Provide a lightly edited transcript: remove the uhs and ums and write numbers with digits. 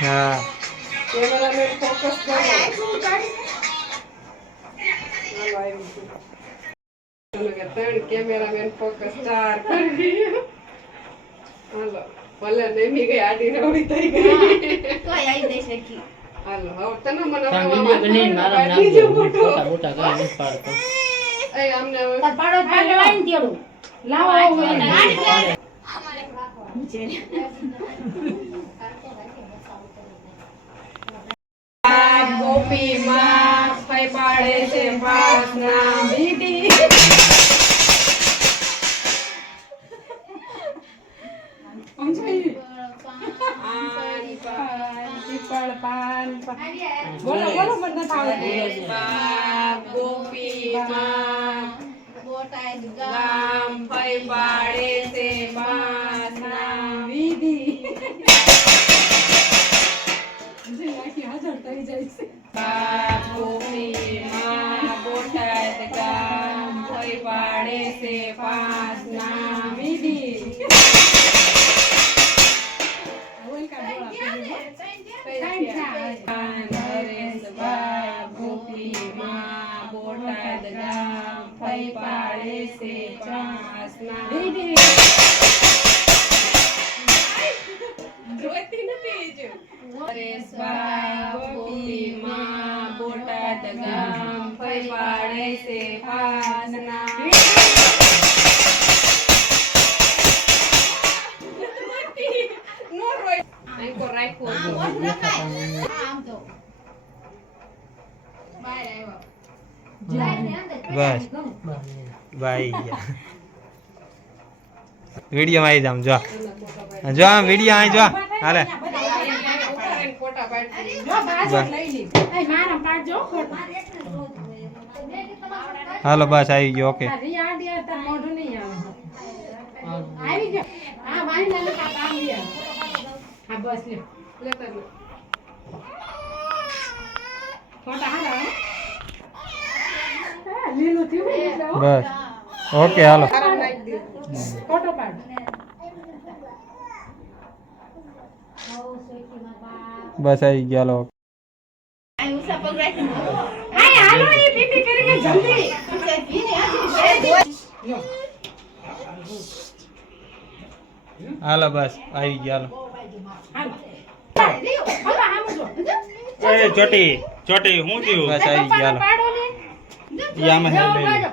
હા cameraman focus કરો ત્રણ કેમેરામેન ફોકસ સ્ટાર કરી હાલો ભલે નેમી ગઈ આડી રવડી થઈ ગઈ તો આવી દઈ શકી હાલો હવે તને મને ફોટા કાઢી પાડતો એ અમને પાડો લાઈન દેડો લાવો ગોપી માં ફઈ પાડે છે પાસના બીડી બોલો બોલો મને ફાવે ગોપી માં બોટાદ ગામ ફઈ પાડે છે પાસના બીડી ગોપી માં બોટાદ ગામ ફઈ પાડે છે પાસના બીડી ગોપી માં બોટાદ ગામ ફઈ પાડે છે પાસના બીડી જોઈતી નથી જો ગોપી માં બોટાદ ગામ ફઈ પાડે છે પાસના બસ બાય વિડિયો માં આવી જામ જો જો આમ વિડિયો આવી જો હાલે ફોટા પાડી જો બાજુ લઈ લી એ મારા પાડજો ફોટા હાલો બસ આવી ગયો ઓકે રિયાડ યાર તાર મોઢું નહીં આવે આવી ગયો હા વાઈ ના કામ લ્યા હા બસ લે લેતા લે ફોટા હારા લીલું થયું બસ ઓકે હાલો ફોટો પાડ બસ આવી ગયા હાલો હાલો એ પીપી કરી કે જલ્દી હાલો બસ આવી ગયા હાલો ચોટી ચોટી હું થયું બસ આવી ગયા હાલો યામાં લઈ લો